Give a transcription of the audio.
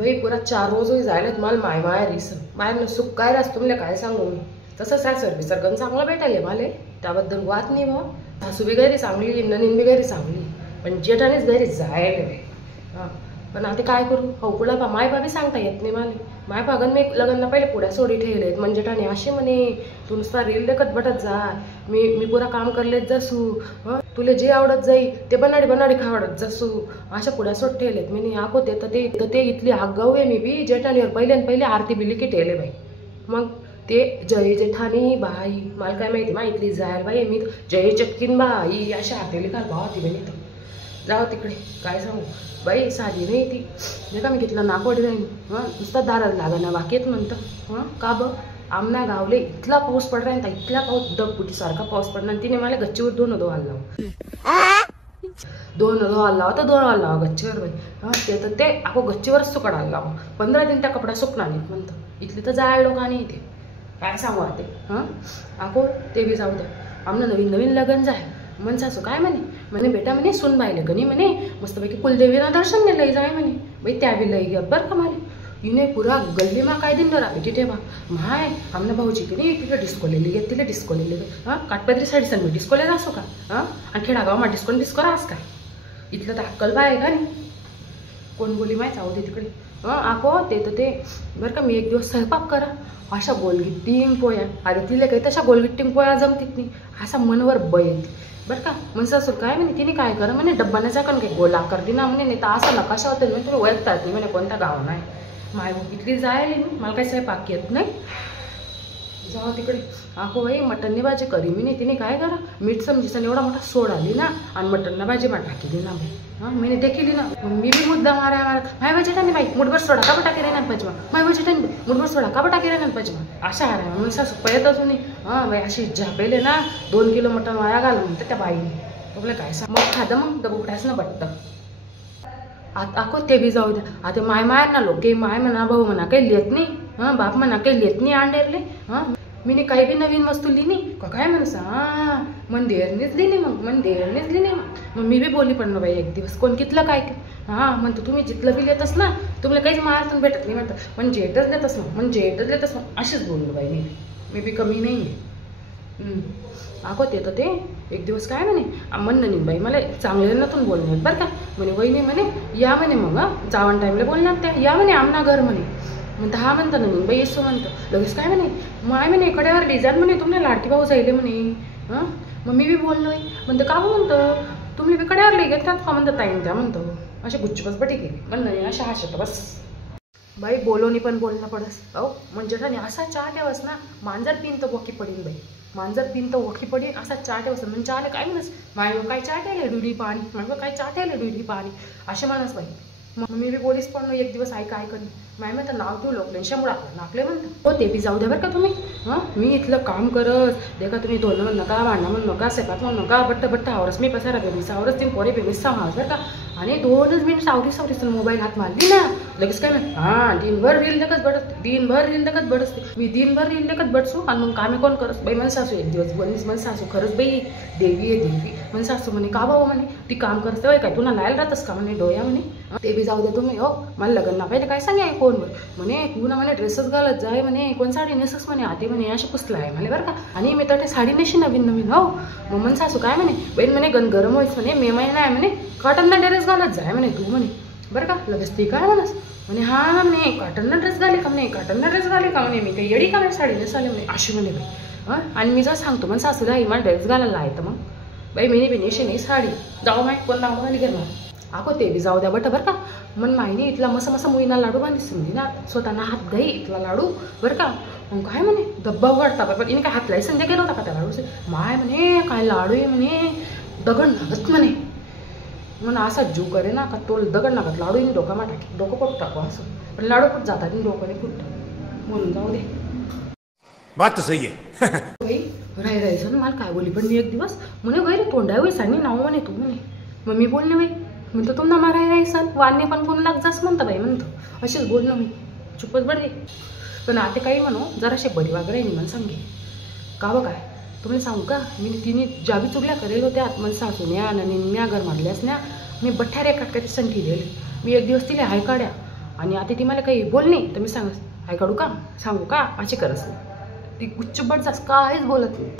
बाई पुरा 4 रोज जायला मला माय रिस माय सुख काय रास तुमले काय सांगू मी तसं सर्विस गण चांगला भेटायले मला त्याबद्दल वाद नाही बा सासू बी गैरी चांगली ननीन बी गैरी चांगली पण जेठानेच गैरी जायला हां पण आता काय करू हो पुढा पा माय बाबी सांगता येत नाही मला माय पागन मी लग्नला पहिले पुढ्या सोडी ठेवलेत म्हणजे जेठाने असे म्हणे तू नुसता रील देखत बटत जा मी पुरा काम करलेत जसू तुला जे आवडत जाई ते बनाडी खावडत जसू अशा पुढ्या सोड ठेवलेत मी आको ते इथली आगाऊ आहे मी बी जेठानीवर पहिले आरती बिली की ठेवले बाई मग ते जय जेठानी बाई मला काय माहिती मा इथली जायला बाई मी जय चटकीन बाई अशा आरती लिखाल भाव ती बहिणी तर जावं तिकडे काय सांगू बाई साधी नाही ती जे का मी घेतलं नाकोडी राहीन नुसता दारात लागाना बाकीत म्हणतं का बघ आमना गावले इथला पाऊस पडला ना इथला पाऊस डगपुटीसारखा पाऊस पडला तिने मला गच्चीवर 2 हल्ला 2 हल्ला तर 2 हल्ला गच्चीवर बाई ते तर ते अको गच्चीवरच सुकड हल्ला 15 दिन त्या कपडा सुकणार नाहीत म्हणतं इथली तर जायला लोक आणि इथे काय सांगू ते अको ते बी जाऊ द्या आमनं नवीन लग्न जाय मन सासू काय म्हणे बेटा म्हणे सुन बायले गणी म्हणे मस्तपैकी कुलदेवीना दर्शन ने लई जाय म्हणे बाई त्या बी लई गया बरं का मला इने पुरा गल्ली मा काय दिन राहते तिथे बा माय आमना भाऊजी की नाही तिला डिस्को लिहिली काटपदरी साडी सन मी डिस्कोला असो का आणि खेडागाव डिस्को राहस का इथलं तर अक्कल बाय का नाही कोण बोली माय चावू दे तिकडे आको ते तर ते बरं का मी एक दिवस स्वयंपाक करा अशा गोलगिट्टींग पोया अरे तिला काही तशा गोलगिट्टींग पोया जमतीत नाही असा मनवर बयत बरं का म्हणजे असं काय म्हणे तिने काय करा म्हणे डब्बाण्याचा कण काही गोल आकार दिना म्हणे नाही तर असं नकाशा होते म्हणजे तुम्ही ओळखतात नाही म्हणे कोणत्या गाव नाही माय इथली जायला मला काही स्वयंपाक येत नाही जाऊ तिकडे आको बाई मटननी भाजी करी मी नाही तिने काय करा मीठ समजीचा एवढा मोठा सोड आली ना आणि मटनना भाजी मा टाकी दे ना बाई मी देखील ना मी बी मुद्दा मारा माय भाजी टाणी बाई मुठभर सोडा का टाकी रे ना पजमा माय भाजी टाणी मुठभर सोडा का टाकी रे ना पजमा अशा हारा म्हणून सासू पयतच नाही बाई अशी झापेले ना 2 किलो मटन वाया घाल म्हणते त्या बाईने बघलं काय सांग मग खातं मग दबुकटायच ना बट्ट आको ते बी जाऊ द्या आता माय ना लोक माय म्हणा भाऊ म्हणा काही लिहित नाही बाप म्हणा काही लिहित नाही अंडेरले मी काही बी नवीन वस्तू लिहिली का काय म्हणसा मन देरनीच लिहिली मग मी बी बोली पण बाई एक दिवस कोण कितलं काय म्हणतो तुम्ही जिथलं बी लिहितस ना तुम्हाला काहीच महाराष्ट्रात भेटत नाही म्हणतं म्हणजे जेटच लेतस ना असेच बोललो बाई मी बी कमी नाही आहे आको ते तर ते एक दिवस काय म्हणे म्हणणं नाही बाई मला चांगले नतून बोलणे बरं का म्हणे वहिनी म्हणे या म्हणे मग जावण टाईमला बोलणार त्या या म्हणे आमना घर म्हणे म्हणतं हा म्हणतं ना बाई येसो म्हणतं लगेच काय म्हणे माय म्हणे कड्यावर डिझाईन म्हणे तुम्हाला लाडकी भाऊ जायले म्हणे मग मी बी बोललोय म्हणतं का म्हणतं तुम्ही बी कड्यावर लई घेतात का म्हणतं ताईन त्या म्हणतो असे गुच्चपच बटी गेली म्हणणं अशा हाशत बस बाई बोलोनी पण बोलणं पडस म्हणजे असा चहा ठेवस ना मांजर पिन तर बोकी पडीन बाई मांजर पिन तर ओळखी पडेल असा चाट आहे म्हणजे चाले काय म्हणस माय काय चाटेल डुडी पाणी मग काय चाटेल डुडी पाणी असे म्हणस बाई मग मी बी बोलीस पण एक दिवस आई काय करी माय म्हणतं नाव ठेवू लोकले शंभर नाकले म्हणतं हो ते बी जाऊ द्या बरं का तुम्ही मी इथलं काम करत देखा तुम्ही धोरणं म्हणू नका भांडणं म्हणू नका स्वयंपाक म्हणू नका बट्ट आवरस मी पसारा बेमीस आवरस तीन पोरे बेमीस सांगास बरं का आणि 2च मिनिट सावरीस मोबाईल हात मारली ना लगेच काय म्हणत दिनभर रील देखत बडसते मी दिनभर रील देखत बडसू आणि मग कामे कोण करस बाई मला सासू एक दिवस बोललीस मला सासू खरंच बाई देवी आहे देवी मला सासू म्हणे का बाबा म्हणे ती काम करते बाई काय तुला लायला राहतस का म्हणे डोया म्हणे ते बी जाऊ दे तुम्ही मला लग्न ना पहिले काय सांगा फोनवर म्हणे तू ना म्हणे ड्रेसच घालत जाय म्हणे कोण साडी नेसस म्हणे आते म्हणे अशी पुसलं आहे म्हणे बरं का आणि मी तर साडी नेशी नवीन मग मन सासू काय म्हणे बहीण म्हणे गण गरम होईस म्हणे मे महिना आहे म्हणे कॉटनला ड्रेस घालत जाय म्हणे तू म्हणे बरं का लगेच ती काय म्हणस म्हणे हा म्हणे कॉटनला ड्रेस घाले का म्हणे मी काही येडी का म्हणे साडी नेसाले म्हणे अशी म्हणे बाई आणि मी जर सांगतो मग सासू आई मला ड्रेस घालायला आहे तर मग बाई मी नेशी नाही साडी जाऊ माहीत कोण नाव घाली घेणार आको ते बी जाऊ द्या बरं का मन माहिनी इथला मसा मुईना लाडू बांधली समजी ना स्वतःना हात घाई इथला लाडू बरं का मग काय म्हणे डब्बा उघडता पण इने काय हातलाही संध्या गेला होता का त्या लाडूचे माय म्हणे काय लाडू आहे म्हणे दगड लागत म्हणे म्हणून असा जीव करे ना का तो दगड लागत लाडू येईन डोका मा टाकी डोकं पट टाकू असं पण लाडू कुठ जातात डोकं फुटतं म्हणून जाऊ दे बात तर सही आहे बाई राहायचं मला काय बोली पण मी एक दिवस म्हणे गैर तोंडा वैसानी नाव म्हणे तू म्हणे मग मी बोलणे बाई म्हणतो तुम ना राहायचं वानने पण कोण लाग जास म्हणतं बाई म्हणतो असेच बोलणं मी चुपच बडे पण आता काही म्हणू जराशे बरी वागरे नाही मला सांगे का बघ काय तुम्ही सांगू का मी तिने जाबी चुगल्या करेल होत्या मन सासून्या आणि म्या घर मारल्यास ना मी बठ्ठ्या रेखाट कधी संठी दिली मी एक दिवस तिला हाय काढ्या आणि आता ती मला काही बोलणे तर मी काय काढू का सांगू का अशी करस ती गुच्चबट जास काहीच बोलत नाही.